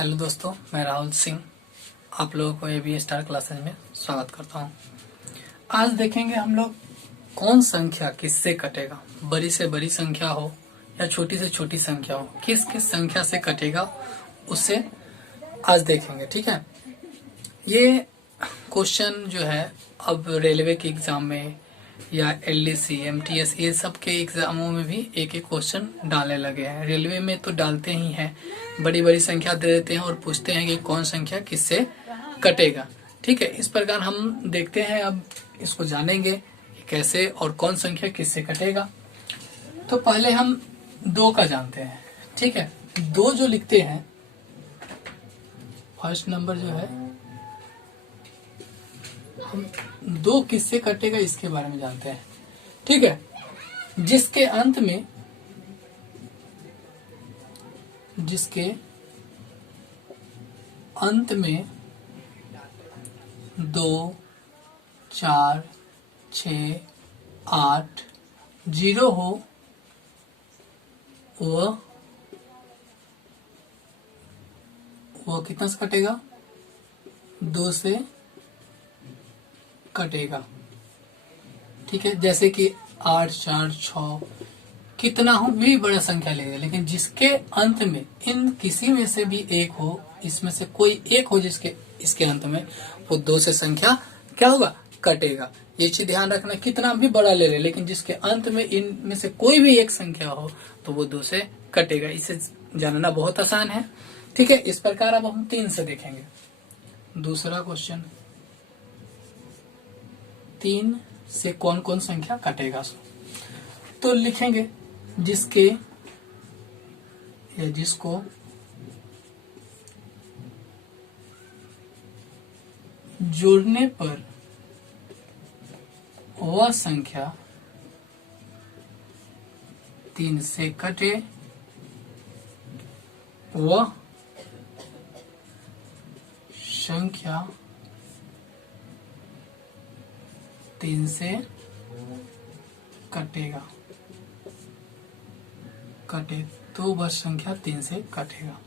Hello दोस्तों, मैं राहुल सिंह आप लोगों को एबी स्टार क्लासेज में स्वागत करता हूं। आज देखेंगे हम लोग कौन संख्या किससे कटेगा। बड़ी से बड़ी संख्या हो या छोटी से छोटी संख्या हो, किस किस संख्या से कटेगा उससे आज देखेंगे। ठीक है, ये क्वेश्चन जो है अब रेलवे के एग्जाम में या एलडीसी एमटीएस ये सब के एग्जामों में भी एक एक क्वेश्चन डालने लगे हैं। रेलवे में तो डालते ही हैं, बड़ी बड़ी संख्या दे देते हैं और पूछते हैं कि कौन संख्या किससे कटेगा। ठीक है, इस प्रकार हम देखते हैं, अब इसको जानेंगे कि कैसे और कौन संख्या किससे कटेगा। तो पहले हम 2 का जानते हैं। ठीक है, 2 जो लिखते हैं, फर्स्ट नंबर जो है, हम 2 किससे कटेगा इसके बारे में जानते हैं। ठीक है, जिसके अंत में 2, 4, 6, 8, 0 हो वो कितना से कटेगा? 2 से कटेगा। ठीक है, जैसे कि 8, 4, 6 कितना हो भी बड़ा संख्या लेगा, लेकिन जिसके अंत में इन किसी में से भी एक हो, इसमें से कोई एक हो जिसके इसके अंत में, वो 2 से संख्या क्या होगा? कटेगा। ये चीज ध्यान रखना, कितना भी बड़ा ले ले लेकिन जिसके अंत में इनमें से कोई भी एक संख्या हो तो वो 2 से कटेगा। इसे जानना बहुत आसान है। ठीक है, इस प्रकार अब हम 3 से देखेंगे। दूसरा क्वेश्चन, 3 से कौन कौन संख्या कटेगा। तो लिखेंगे जिसके या जिसको जोड़ने पर वह संख्या 3 से कटे, वह संख्या 3 से कटेगा। कटे तो वह संख्या 3 से कटेगा।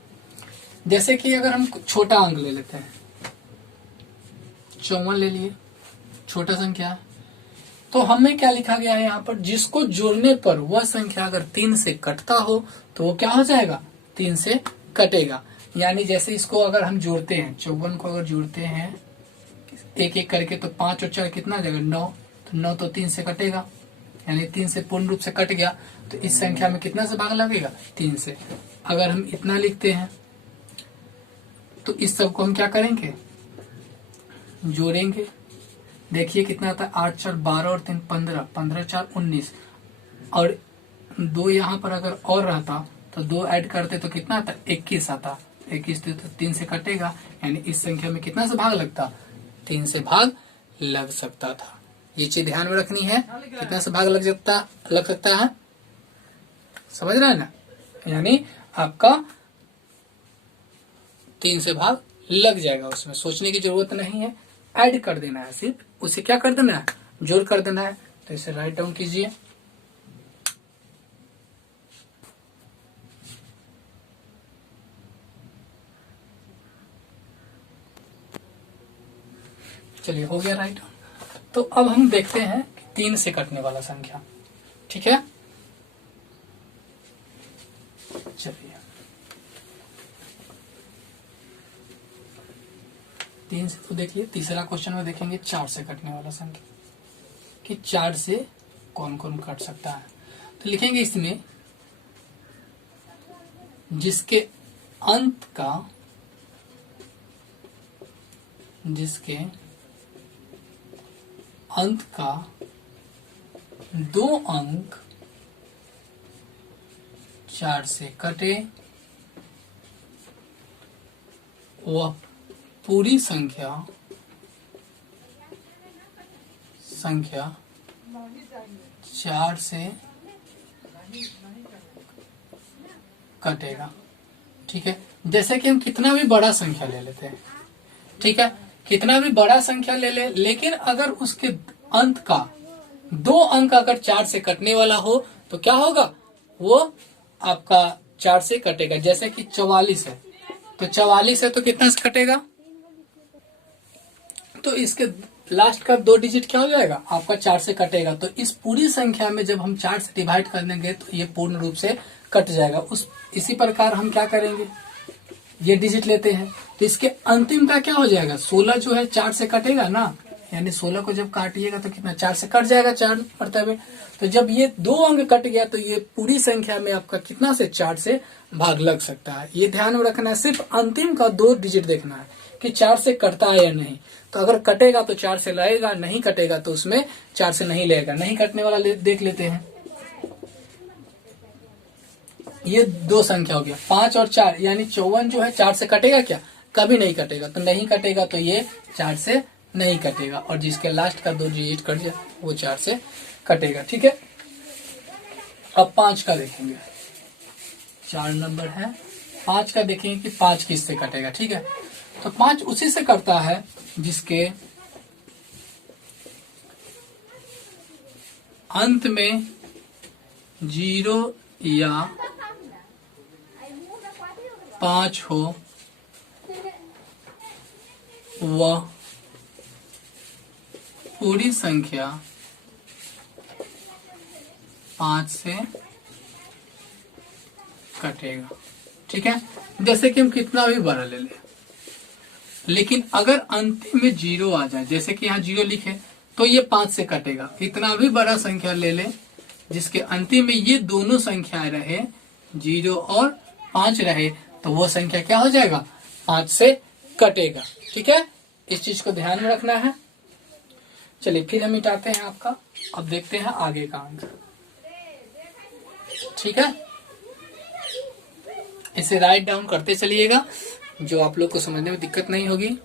जैसे कि अगर हम छोटा अंक ले लेते हैं, 54 ले लिए, छोटा संख्या है, तो हमें क्या लिखा गया है यहाँ पर? जिसको जोड़ने पर वह संख्या अगर 3 से कटता हो तो वो क्या हो जाएगा? 3 से कटेगा। यानी जैसे इसको अगर हम जोड़ते हैं, 54 को अगर जोड़ते हैं एक एक करके, तो 5 और 4 कितना आ जाएगा? 9। तो 9 तो 3 से कटेगा, यानी 3 से पूर्ण रूप से कट गया। तो इस संख्या में कितना से भाग लगेगा? 3 से। अगर हम इतना लिखते हैं तो इस सब को हम क्या करेंगे? जोड़ेंगे। देखिए कितना आता है? 8, 4, 12 और 3 15, 15, 4, 19 और 2 यहाँ पर अगर और रहता तो 2 ऐड करते तो कितना आता? 21 आता। 21 तो 3 से कटेगा, यानी इस संख्या में कितना से भाग लगता? 3 से भाग लग सकता था। ये चीज ध्यान में रखनी है, कितना से भाग लग सकता है, समझ रहे हैं ना? यानी आपका 3 से भाग लग जाएगा, उसमें सोचने की जरूरत नहीं है, ऐड कर देना है, सिर्फ उसे क्या कर देना है? जोड़ कर देना है। तो इसे राइट डाउन कीजिए। चलिए, हो गया राइट। तो अब हम देखते हैं कि 3 से कटने वाला संख्या। ठीक है, चलिए 3 से तो देख लिए। तीसरा क्वेश्चन में देखेंगे 4 से कटने वाला संख्या, कि 4 से कौन कौन कट सकता है। तो लिखेंगे इसमें जिसके अंत का 2 अंक 4 से कटे, वह पूरी संख्या 4 से कटेगा। ठीक है, जैसे कि हम कितना भी बड़ा संख्या ले लेते हैं। ठीक है, कितना भी बड़ा संख्या ले ले, लेकिन अगर उसके अंत का 2 अंक अगर 4 से कटने वाला हो तो क्या होगा? वो आपका 4 से कटेगा। जैसे कि 44 है, तो 44 है तो कितना से कटेगा, तो इसके लास्ट का 2 डिजिट क्या हो जाएगा आपका 4 से कटेगा। तो इस पूरी संख्या में जब हम 4 से डिवाइड कर देंगे तो ये पूर्ण रूप से कट जाएगा। इसी प्रकार हम क्या करेंगे, ये डिजिट लेते हैं तो इसके अंतिम का क्या हो जाएगा, 16 जो है 4 से कटेगा ना, यानी 16 को जब काटिएगा तो कितना 4 से कट जाएगा 4 मरतबे। तो जब ये 2 अंक कट गया तो ये पूरी संख्या में आपका कितना से 4 से भाग लग सकता है। ये ध्यान में रखना है, सिर्फ अंतिम का 2 डिजिट देखना है कि 4 से कटता है या नहीं। तो अगर कटेगा तो 4 से लगेगा, नहीं कटेगा तो उसमें 4 से नहीं लगेगा। नहीं कटने वाला देख लेते हैं। ये 2 संख्या हो गया 5 और 4, यानी 54 जो है 4 से कटेगा क्या, कभी नहीं कटेगा। तो नहीं कटेगा तो ये 4 से नहीं कटेगा, और जिसके लास्ट का 2 डिजिट कट जाए वो 4 से कटेगा। ठीक है, अब 5 का देखेंगे, 4 नंबर है, 5 का देखेंगे कि 5 किससे कटेगा। ठीक है, तो 5 उसी से करता है जिसके अंत में 0 या 5 हो, वह पूरी संख्या 5 से कटेगा। ठीक है, जैसे कि हम कितना भी बड़ा ले लें, लेकिन अगर अंतिम में 0 आ जाए, जैसे कि यहाँ 0 लिखे तो ये 5 से कटेगा। कितना भी बड़ा संख्या ले लें जिसके अंतिम में ये दोनों संख्याएं रहे, 0 और 5 रहे, तो वो संख्या क्या हो जाएगा, 5 से कटेगा। ठीक है, इस चीज को ध्यान में रखना है। चलिए फिर हम मिटाते हैं आपका, अब देखते हैं आगे का अंक। ठीक है, इसे राइट डाउन करते चलिएगा, जो आप लोग को समझने में दिक्कत नहीं होगी।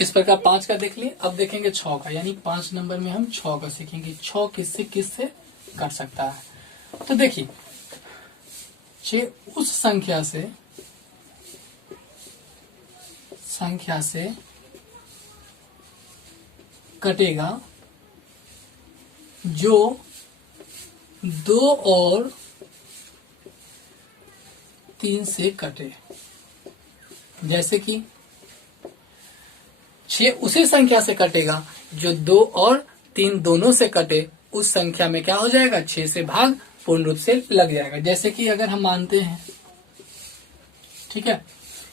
इस प्रकार 5 का देख लिए, अब देखेंगे 6 का, यानी 5 नंबर में हम 6 का सीखेंगे। 6 किससे किससे कर सकता है, तो देखिए 6 उस संख्या से कटेगा जो 2 और 3 से कटे। जैसे कि 6 उसी संख्या से कटेगा जो 2 और 3 दोनों से कटे, उस संख्या में क्या हो जाएगा, 6 से भाग पूर्ण रूप से लग जाएगा। जैसे कि अगर हम मानते हैं, ठीक है,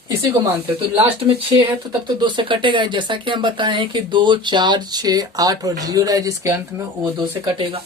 इसी को मानते हैं तो लास्ट में 6 है तो तब तो 2 से कटेगा। जैसा कि हम बताए हैं कि 2, 4, 6, 8 और 0 है जिसके अंत में, वो 2 से कटेगा।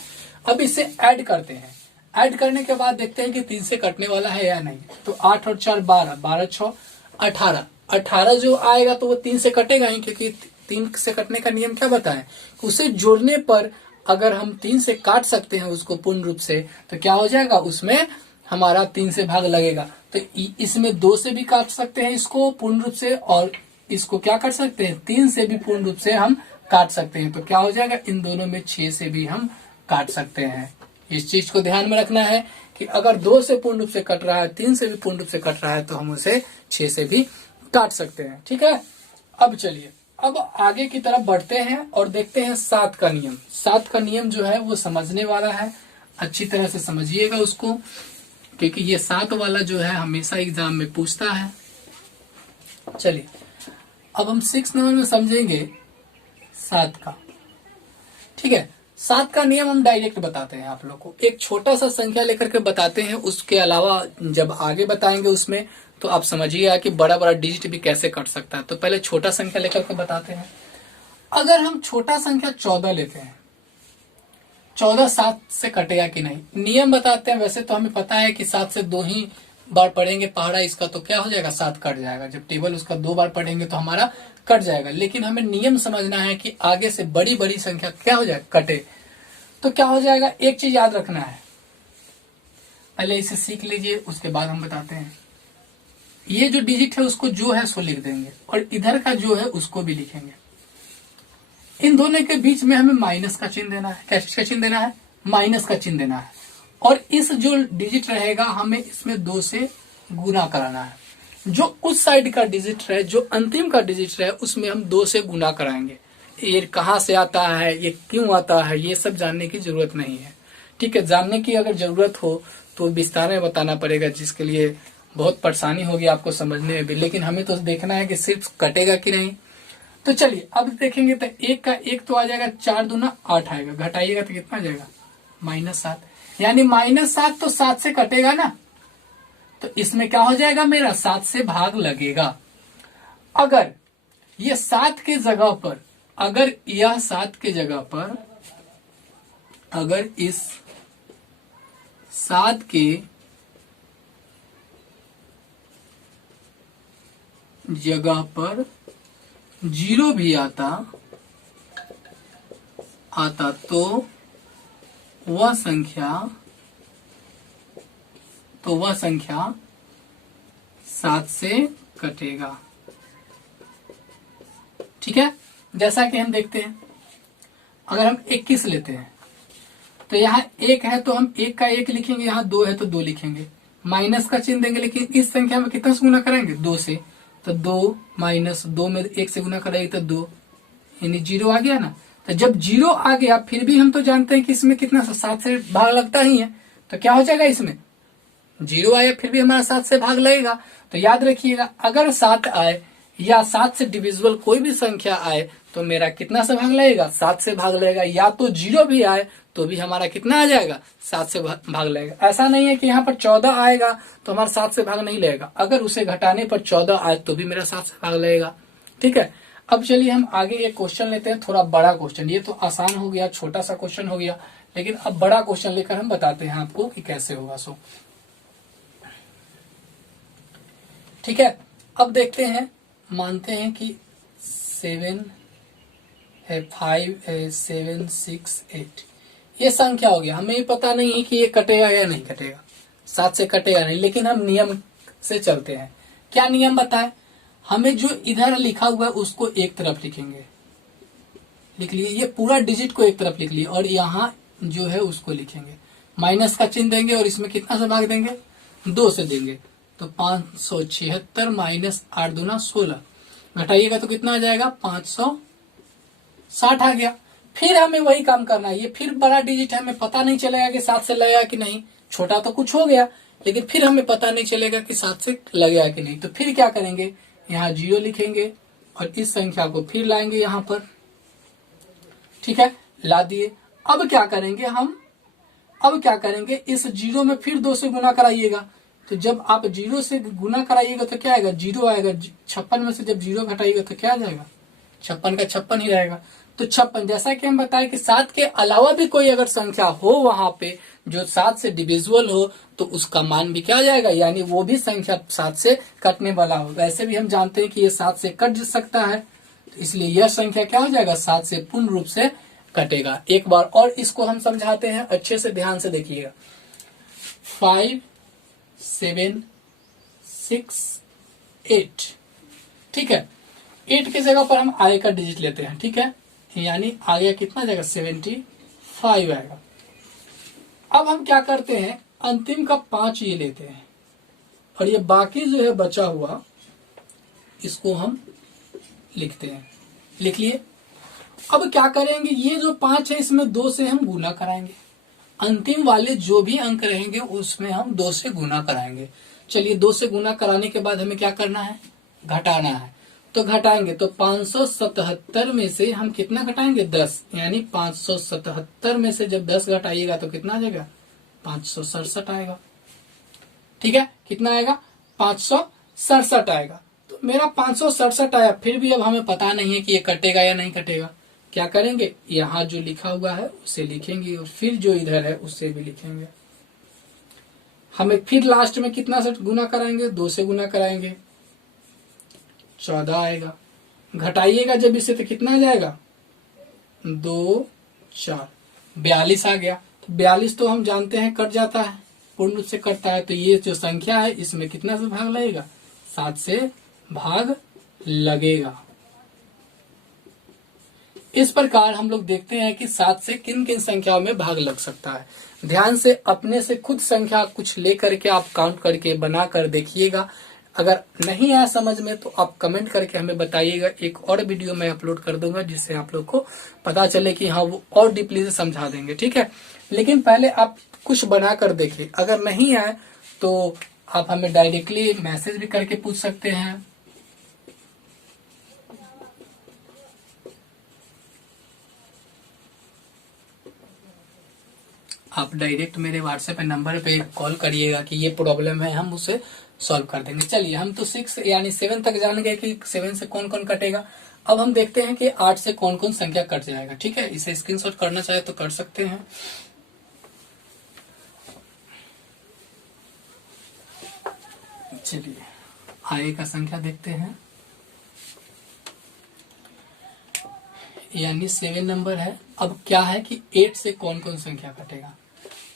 अब इसे ऐड करते हैं, ऐड करने के बाद देखते हैं कि 3 से कटने वाला है या नहीं। तो 8 और 4 12, 12 6 18, 18 जो आएगा तो वो 3 से कटेगा ही, क्योंकि 3 से कटने का नियम क्या बताएं, उसे जोड़ने पर अगर हम 3 से काट सकते हैं उसको पूर्ण रूप से, तो क्या हो जाएगा, उसमें हमारा 3 से भाग लगेगा। तो इसमें 2 से भी काट सकते हैं इसको पूर्ण रूप से, और इसको क्या कर सकते हैं, 3 से भी पूर्ण रूप से हम काट सकते हैं। तो क्या हो जाएगा, इन दोनों में 6 से भी हम काट सकते हैं। इस चीज को ध्यान में रखना है कि अगर 2 से पूर्ण रूप से कट रहा है, 3 से भी पूर्ण रूप से कट रहा है, तो हम उसे 6 से भी काट सकते हैं। ठीक है, अब चलिए अब आगे की तरफ बढ़ते हैं और देखते हैं 7 का नियम। 7 का नियम जो है वो समझने वाला है, अच्छी तरह से समझिएगा उसको, क्योंकि ये 7 वाला जो है हमेशा एग्जाम में पूछता है। चलिए अब हम 6 नंबर में समझेंगे 7 का। ठीक है, 7 का नियम हम डायरेक्ट बताते हैं आप लोग को, एक छोटा सा संख्या लेकर के बताते हैं, उसके अलावा जब आगे बताएंगे उसमें तो आप समझिएगा कि बड़ा बड़ा डिजिट भी कैसे कट सकता है। तो पहले छोटा संख्या लेकर के बताते हैं। अगर हम छोटा संख्या 14 लेते हैं, 14 7 से कटेगा कि नहीं, नियम बताते हैं। वैसे तो हमें पता है कि 7 से 2 ही बार पढ़ेंगे पहाड़ा इसका, तो क्या हो जाएगा, 7 कट जाएगा। जब टेबल उसका 2 बार पढ़ेंगे तो हमारा कट जाएगा। लेकिन हमें नियम समझना है कि आगे से बड़ी बड़ी संख्या क्या हो जाए, कटे। तो क्या हो जाएगा, एक चीज याद रखना है, पहले इसे सीख लीजिए, उसके बाद हम बताते हैं। ये जो डिजिट है उसको जो है सो लिख देंगे, और इधर का जो है उसको भी लिखेंगे। इन दोनों के बीच में हमें माइनस का चिन्ह देना है। कैसे चिन्ह देना है, माइनस का चिन्ह देना है। और इस जो डिजिट रहेगा हमें इसमें 2 से गुना कराना है। जो उस साइड का डिजिट है, जो अंतिम का डिजिट है, उसमें हम 2 से गुना कराएंगे। ये कहाँ से आता है, ये क्यों आता है, ये सब जानने की जरूरत नहीं है। ठीक है, जानने की अगर जरूरत हो तो विस्तार में बताना पड़ेगा, जिसके लिए बहुत परेशानी होगी आपको समझने में भी, लेकिन हमें तो देखना है कि सिर्फ कटेगा कि नहीं। तो चलिए अब देखेंगे तो एक का एक तो आ जाएगा, 4 दूना 8 आएगा, घटाइएगा तो कितना आ जाएगा -7, यानी -7 तो 7 से कटेगा ना, तो इसमें क्या हो जाएगा मेरा 7 से भाग लगेगा। अगर ये 7 के जगह पर, अगर यह 7 के जगह पर, अगर इस 7 के जगह पर 0 भी आता तो वह संख्या 7 से कटेगा। ठीक है, जैसा कि हम देखते हैं, अगर हम 21 लेते हैं तो यहाँ 1 है तो हम 1 का 1 लिखेंगे, यहाँ 2 है तो 2 लिखेंगे, माइनस का चिन्ह देंगे, लेकिन इस संख्या में कितना से गुना करेंगे 2 से, तो 2 माइनस 2 में 1 से गुना करेंगे तो 2, यानी 0 आ गया ना। तो जब 0 आ गया, फिर भी हम तो जानते हैं कि इसमें कितना 7 से भाग लगता ही है, तो क्या हो जाएगा, इसमें 0 आया फिर भी हमारा 7 से भाग लगेगा। तो याद रखिएगा, अगर 7 आए या 7 से डिविजिबल कोई भी संख्या आए तो मेरा कितना से भाग लगेगा, 7 से भाग लगेगा, या तो 0 भी आए तो भी हमारा कितना आ जाएगा, 7 से भाग लगेगा। ऐसा नहीं है कि यहाँ पर 14 आएगा तो हमारा 7 से भाग नहीं लगेगा, अगर उसे घटाने पर 14 आए तो भी मेरा 7 से भाग लगेगा। ठीक है, अब चलिए हम आगे एक क्वेश्चन लेते हैं, थोड़ा बड़ा क्वेश्चन। ये तो आसान हो गया, छोटा सा क्वेश्चन हो गया, लेकिन अब बड़ा क्वेश्चन लेकर हम बताते हैं आपको कि कैसे होगा। सो ठीक है, अब देखते हैं, मानते हैं कि 7 है, 5 है, 7 6 8 ये संख्या हो गया। हमें पता नहीं है कि ये कटेगा या नहीं कटेगा, 7 से कटेगा नहीं, लेकिन हम नियम से चलते हैं। क्या नियम बताएं, हमें जो इधर लिखा हुआ है उसको एक तरफ लिखेंगे, लिख लिए, ये पूरा डिजिट को एक तरफ लिख लिए, और यहाँ जो है उसको लिखेंगे, माइनस का चिन्ह देंगे, और इसमें कितना से भाग देंगे, 2 से देंगे, तो 576 माइनस 8 दूना 16, घटाइएगा तो कितना आ जाएगा 560 आ गया। फिर हमें वही काम करना है, ये फिर बड़ा डिजिट है, हमें पता नहीं चलेगा कि 7 से लगेगा कि नहीं, छोटा तो कुछ हो गया, लेकिन फिर हमें पता नहीं चलेगा कि 7 से लगेगा कि नहीं। तो फिर क्या करेंगे, यहाँ 0 लिखेंगे और इस संख्या को फिर लाएंगे यहाँ पर। ठीक है, ला दिए। अब क्या करेंगे हम, अब क्या करेंगे, इस 0 में फिर 2 से गुना कराइएगा, तो जब आप 0 से गुना कराइएगा तो क्या आएगा, 0 आएगा। 56 में से जब 0 घटाइएगा तो क्या आ जाएगा, 56 का 56 ही रहेगा। तो 56, जैसा कि हम बताएं कि 7 के अलावा भी कोई अगर संख्या हो वहां पे जो 7 से डिविजिबल हो तो उसका मान भी क्या आ जाएगा, यानी वो भी संख्या 7 से कटने वाला हो। वैसे भी हम जानते हैं कि ये 7 से कट सकता है, तो इसलिए यह संख्या क्या हो जाएगा, 7 से पूर्ण रूप से कटेगा। एक बार और इसको हम समझाते हैं, अच्छे से ध्यान से देखिएगा। 5 7 6 8, ठीक है, 8 की जगह पर हम आगे का डिजिट लेते हैं। ठीक है, यानी आगे कितना जाएगा, 75 आएगा। अब हम क्या करते हैं, अंतिम का 5 ये लेते हैं, और ये बाकी जो है बचा हुआ इसको हम लिखते हैं, लिख लिए। अब क्या करेंगे, ये जो 5 है इसमें 2 से हम गुना कराएंगे, अंतिम वाले जो भी अंक रहेंगे उसमें हम 2 से गुना कराएंगे। चलिए 2 से गुना कराने के बाद हमें क्या करना है, घटाना है, तो घटाएंगे तो 577 में से हम कितना घटाएंगे, 10, यानी 577 में से जब 10 घटाइएगा तो कितना आ जाएगा, 567 आएगा। ठीक है, कितना आएगा, 567 आएगा। तो मेरा 567 आया, फिर भी अब हमें पता नहीं है कि ये कटेगा या नहीं कटेगा। क्या करेंगे, यहाँ जो लिखा हुआ है उसे लिखेंगे, और फिर जो इधर है उससे भी लिखेंगे। हमें फिर लास्ट में कितना से गुना कराएंगे, 2 से गुना कराएंगे, 14 आएगा। घटाइएगा जब इसे तो कितना आ जाएगा, 2 4 42 आ गया। तो 42 तो हम जानते हैं कट जाता है, पूर्ण रूप से कटता है, तो ये जो संख्या है इसमें कितना से भाग लगेगा, 7 से भाग लगेगा। इस प्रकार हम लोग देखते हैं कि 7 से किन किन संख्याओं में भाग लग सकता है। ध्यान से अपने से खुद संख्या कुछ लेकर के आप काउंट करके बना कर देखिएगा। अगर नहीं आया समझ में तो आप कमेंट करके हमें बताइएगा, एक और वीडियो मैं अपलोड कर दूंगा जिससे आप लोग को पता चले कि हाँ वो और डीपली से समझा देंगे। ठीक है, लेकिन पहले आप कुछ बना कर देखिए, अगर नहीं आए तो आप हमें डायरेक्टली मैसेज भी करके पूछ सकते हैं। आप डायरेक्ट मेरे व्हाट्सएप नंबर पे कॉल करिएगा कि ये प्रॉब्लम है, हम उसे सॉल्व कर देंगे। चलिए, हम तो 6 यानी 7 तक जान गए कि 7 से कौन कौन कटेगा। अब हम देखते हैं कि 8 से कौन कौन संख्या कट जाएगा। ठीक है, इसे स्क्रीनशॉट करना चाहे तो कर सकते हैं। चलिए, आगे का संख्या देखते हैं, यानी 7 नंबर है। अब क्या है कि 8 से कौन कौन संख्या कटेगा,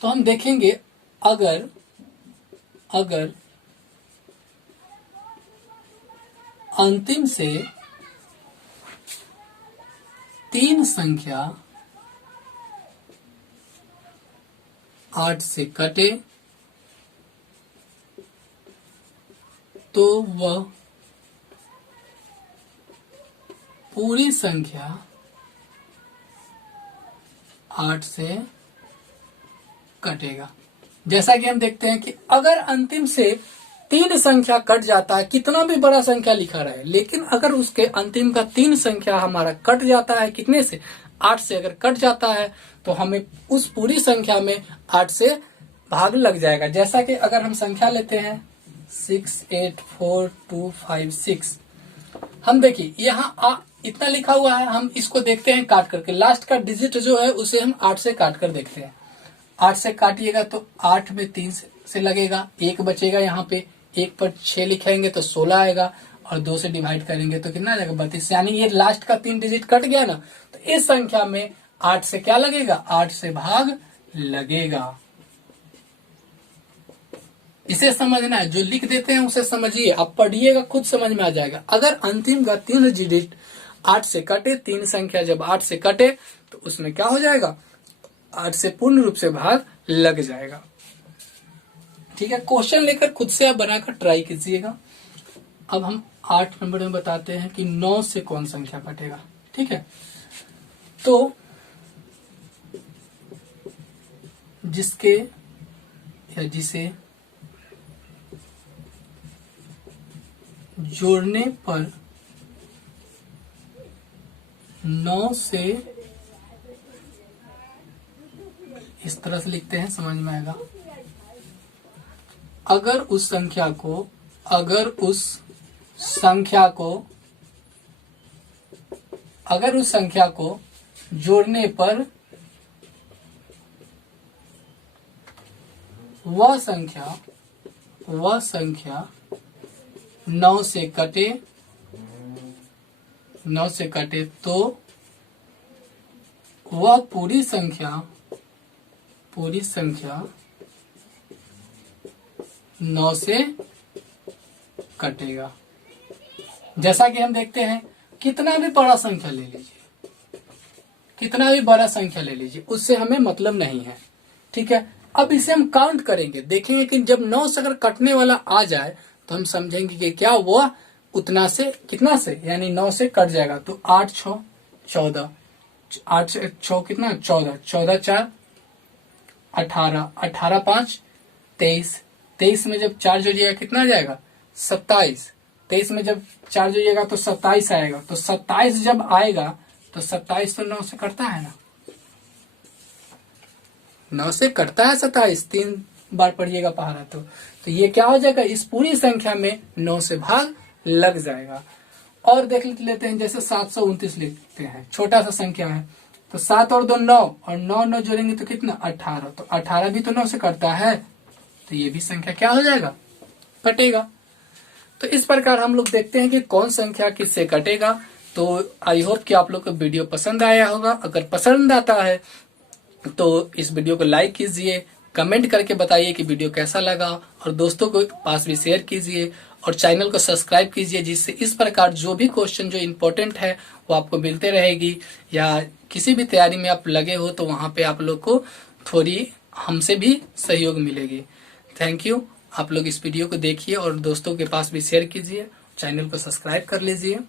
तो हम देखेंगे अगर अंतिम से 3 संख्या 8 से कटे तो वह पूरी संख्या 8 से कटेगा। जैसा कि हम देखते हैं कि अगर अंतिम से 3 संख्या कट जाता है, कितना भी बड़ा संख्या लिखा रहे, लेकिन अगर उसके अंतिम का 3 संख्या हमारा कट जाता है, कितने से, 8 से अगर कट जाता है, तो हमें उस पूरी संख्या में 8 से भाग लग जाएगा। जैसा कि अगर हम संख्या लेते हैं 6 8 4 2 5 6, हम देखिए यहाँ इतना लिखा हुआ है, हम इसको देखते हैं काट करके। लास्ट का डिजिट जो है उसे हम 8 से काट कर देखते हैं। 8 से काटिएगा तो 8 में 3 से लगेगा, 1 बचेगा। यहाँ पे 1 पर 6 लिखेंगे तो 16 आएगा, और 2 से डिवाइड करेंगे तो कितना आ जाएगा, 32। यानी ये लास्ट का 3 डिजिट कट गया ना, तो इस संख्या में 8 से क्या लगेगा, 8 से भाग लगेगा। इसे समझना है, जो लिख देते हैं उसे समझिए, आप पढ़िएगा खुद समझ में आ जाएगा। अगर अंतिम का 3 डिजिट 8 से कटे, 3 संख्या जब 8 से कटे तो उसमें क्या हो जाएगा, 8 से पूर्ण रूप से भाग लग जाएगा। ठीक है, क्वेश्चन लेकर खुद से आप बनाकर ट्राई कीजिएगा। अब हम 8 नंबर में बताते हैं कि 9 से कौन संख्या कटेगा। ठीक है, तो जिसके या जिसे जोड़ने पर 9 से, इस तरह से लिखते हैं, समझ में आएगा। अगर उस संख्या को जोड़ने पर वह संख्या 9 से कटे तो वह पूरी संख्या 9 से कटेगा। जैसा कि हम देखते हैं, कितना भी बड़ा संख्या ले लीजिए, उससे हमें मतलब नहीं है। ठीक है, अब इसे हम काउंट करेंगे, देखेंगे कि जब 9 से अगर कटने वाला आ जाए तो हम समझेंगे कि क्या वह उतना से कितना से, यानी 9 से कट जाएगा। तो 8 6 14, 8 से 6 कितना, 14, 14 4 18, 18 5 23, 23 में जब 4 जोड़िएगा कितना आ जाएगा, 27, 23 में जब 4 जोड़िएगा तो 27 आएगा। तो 27 जब आएगा तो 27 तो 9 से कटता है ना, 9 से कटता है 27, 3 बार पढ़िएगा पहाड़ा। तो ये क्या हो जाएगा, इस पूरी संख्या में 9 से भाग लग जाएगा। और देख लेते हैं, जैसे 729 लिखते हैं, छोटा सा संख्या है, तो 7 और 2 9, और 9 9 जोड़ेंगे तो कितना, 18। तो 18 भी तो 9 से कटता है, तो ये भी संख्या क्या हो जाएगा, कटेगा। तो इस प्रकार हम लोग देखते हैं कि कौन संख्या किससे कटेगा। तो आई होप कि आप लोग को वीडियो पसंद आया होगा। अगर पसंद आता है तो इस वीडियो को लाइक कीजिए, कमेंट करके बताइए कि वीडियो कैसा लगा, और दोस्तों को पास भी शेयर कीजिए, और चैनल को सब्सक्राइब कीजिए, जिससे इस प्रकार जो भी क्वेश्चन जो इम्पोर्टेंट है वो आपको मिलते रहेगी। या किसी भी तैयारी में आप लगे हो तो वहाँ पे आप लोग को थोड़ी हमसे भी सहयोग मिलेगी। Thank you. आप लोग इस वीडियो को देखिए और दोस्तों के पास भी शेयर कीजिए, चैनल को सब्सक्राइब कर लीजिए।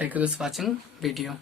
Thank you for watching video.